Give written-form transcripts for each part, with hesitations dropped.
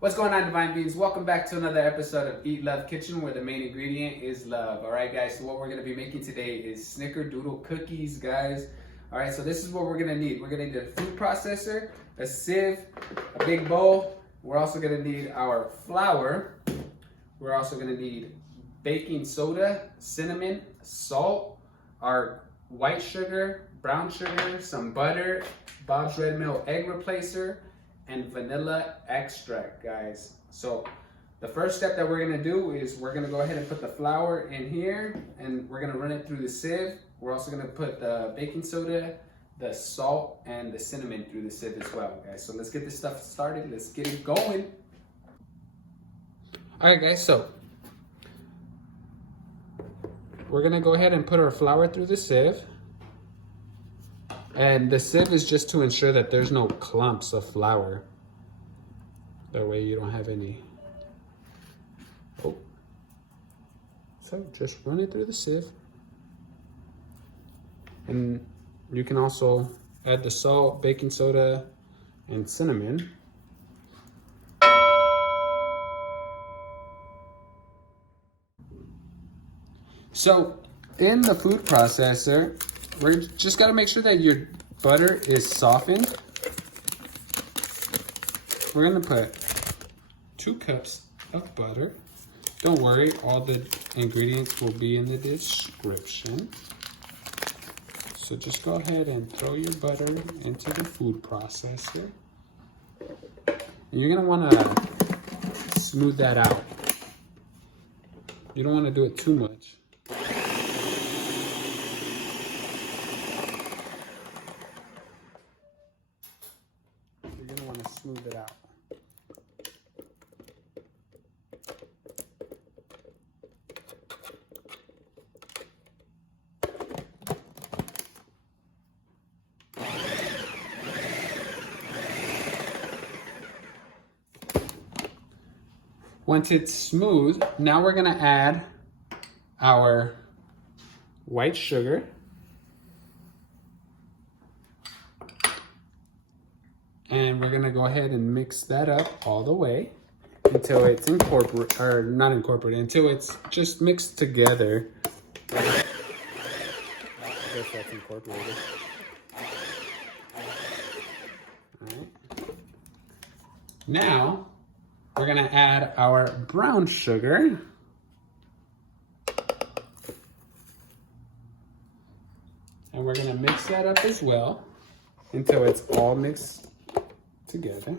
What's going on, Divine Beings? Welcome back to another episode of Eat Love Kitchen, where the main ingredient is love. Alright guys, so what we're going to be making today is Snickerdoodle cookies, guys. Alright, so this is what we're going to need. We're going to need a food processor, a sieve, a big bowl. We're also going to need our flour. We're also going to need baking soda, cinnamon, salt, our white sugar, brown sugar, some butter, Bob's Red Mill egg replacer, and vanilla extract, guys. So the first step that we're gonna do is we're gonna go ahead and put the flour in here, and we're gonna run it through the sieve. We're also gonna put the baking soda, the salt, and the cinnamon through the sieve as well, guys. So let's get this stuff started. Let's get it going. All right, guys, so we're gonna go ahead and put our flour through the sieve. And the sieve is just to ensure that there's no clumps of flour. That way you don't have any. Oh. So just run it through the sieve. And you can also add the salt, baking soda, and cinnamon. So in the food processor, we're just gotta make sure that your butter is softened. We're gonna put 2 cups of butter. Don't worry, all the ingredients will be in the description. So just go ahead and throw your butter into the food processor. And you're gonna wanna smooth that out. You don't wanna do it too much. Smooth it out. Once it's smooth, now we're gonna add our white sugar. And we're gonna go ahead and mix that up all the way until it's incorporated, or not incorporated, until it's just mixed together. I guess that's incorporated. All right. Now, we're gonna add our brown sugar. And we're gonna mix that up as well until it's all mixed together.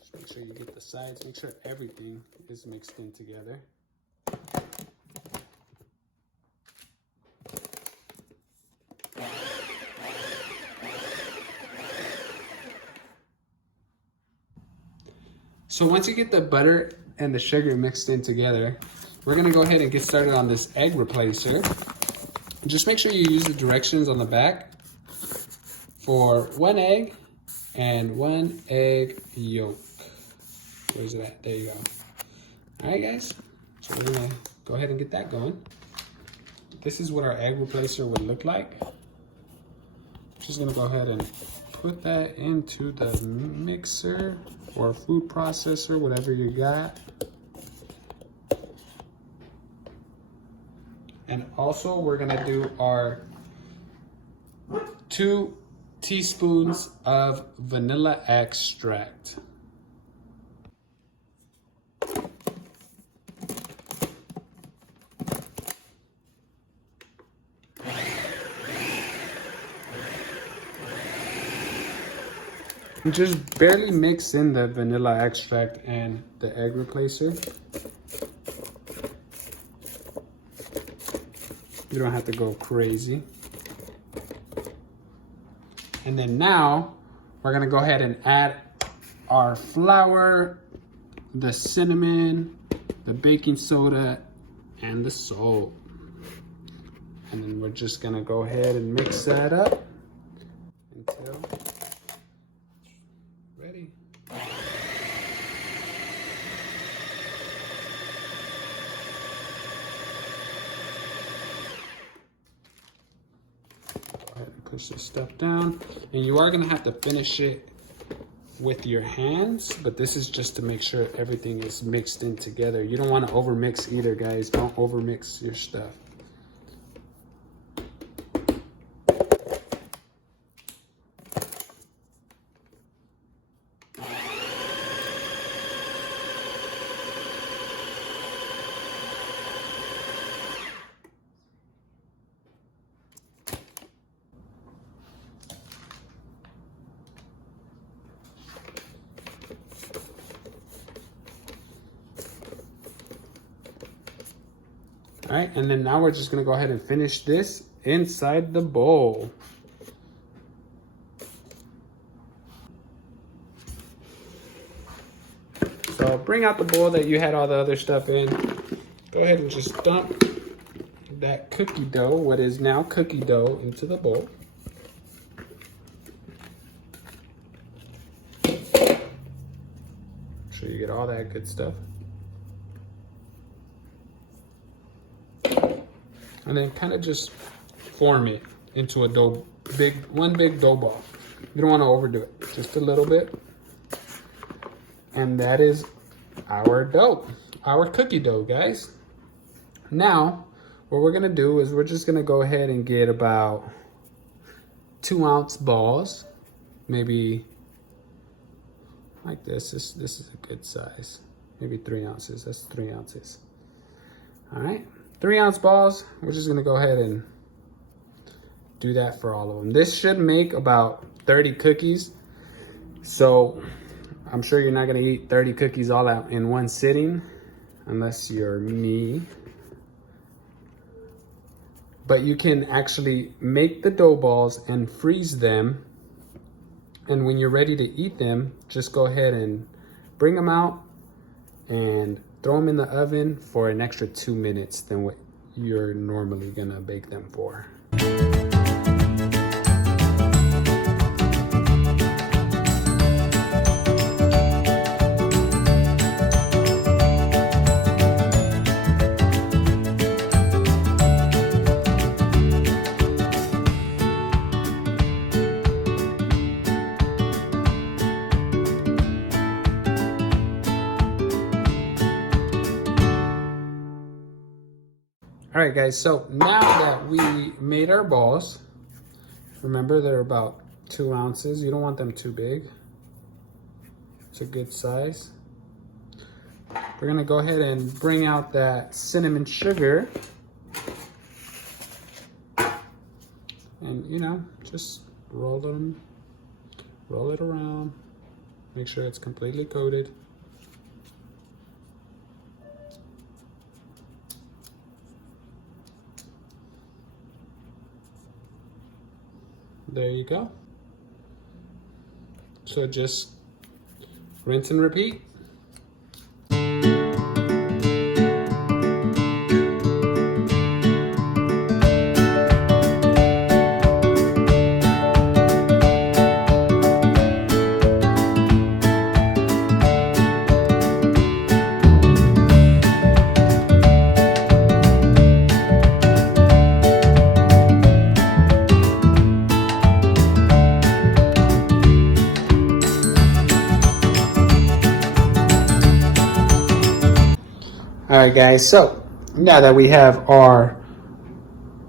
Just make sure you get the sides, make sure everything is mixed in together. So once you get the butter and the sugar mixed in together, we're gonna go ahead and get started on this egg replacer. Just make sure you use the directions on the back for 1 egg and 1 egg yolk. Where's it at? There you go. All right, guys. So we're gonna go ahead and get that going. This is what our egg replacer would look like. Just gonna go ahead and put that into the mixer or food processor, whatever you got. And also we're gonna do our 2 teaspoons of vanilla extract. Just barely mix in the vanilla extract and the egg replacer. You don't have to go crazy. And then now we're gonna go ahead and add our flour, the cinnamon, the baking soda, and the salt. And then we're just gonna go ahead and mix that up until it's ready. push this stuff down. And you are gonna have to finish it with your hands, but this is just to make sure everything is mixed in together. You don't want to over mix either, guys. Don't over mix your stuff. All right, and then now we're just gonna go ahead and finish this inside the bowl. So bring out the bowl that you had all the other stuff in. Go ahead and just dump that cookie dough, what is now cookie dough, into the bowl. Make sure you get all that good stuff. And then kind of just form it into a dough, one big dough ball. You don't want to overdo it, just a little bit. And that is our dough, our cookie dough, guys. Now, what we're gonna do is we're just gonna go ahead and get about 2-ounce balls, maybe like this. This is a good size, maybe 3 ounces. That's 3 ounces. All right. 3-ounce balls. We're just gonna go ahead and do that for all of them. This should make about 30 cookies. So I'm sure you're not gonna eat 30 cookies all out in one sitting, unless you're me. But you can actually make the dough balls and freeze them. And when you're ready to eat them, just go ahead and bring them out and throw them in the oven for an extra 2 minutes than what you're normally gonna bake them for. All right, guys, so now that we made our balls, remember they're about 2 ounces. You don't want them too big. It's a good size. We're gonna go ahead and bring out that cinnamon sugar. And, you know, just roll it around. Make sure it's completely coated. There you go. So just rinse and repeat. All right, guys, so now that we have our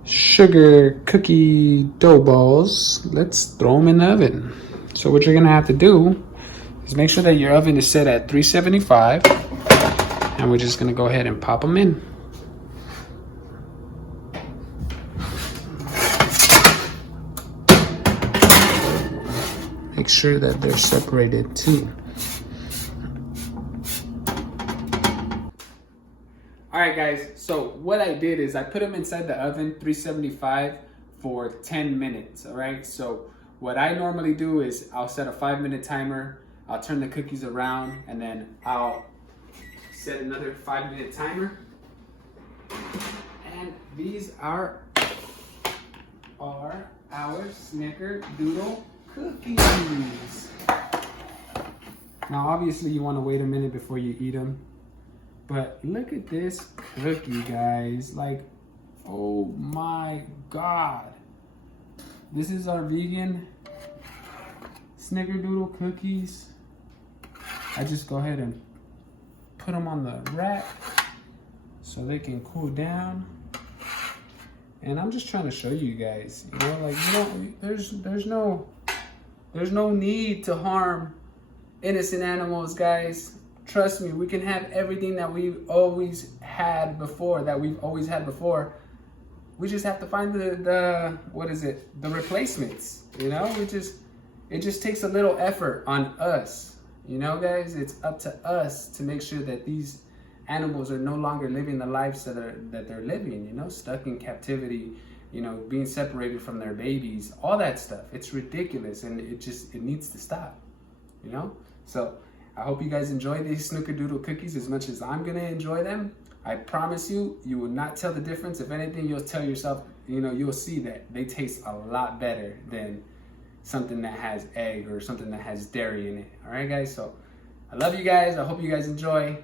sugar cookie dough balls, let's throw them in the oven. So what you're gonna have to do is make sure that your oven is set at 375, and we're just gonna go ahead and pop them in. Make sure that they're separated too. All right, guys, so what I did is I put them inside the oven, 375 for 10 minutes, all right? So what I normally do is I'll set a 5-minute timer, I'll turn the cookies around, and then I'll set another 5-minute timer. And these are our Snickerdoodle cookies. Now, obviously, you want to wait a minute before you eat them. But look at this cookie, guys. Like, oh my God. this is our vegan Snickerdoodle cookies. I just go ahead and put them on the rack so they can cool down. And I'm just trying to show you guys, you know, like, you know, there's no need to harm innocent animals, guys. Trust me, we can have everything that we've always had before, We just have to find the replacements, you know? It just takes a little effort on us, you know, guys? It's up to us to make sure that these animals are no longer living the lives that they're living, you know, stuck in captivity, you know, being separated from their babies, all that stuff. It's ridiculous, and it needs to stop, you know? So I hope you guys enjoy these Snickerdoodle cookies as much as I'm gonna enjoy them. I promise you, you will not tell the difference. If anything, you'll tell yourself, you know, you'll see that they taste a lot better than something that has egg or something that has dairy in it. All right, guys? So I love you guys. I hope you guys enjoy.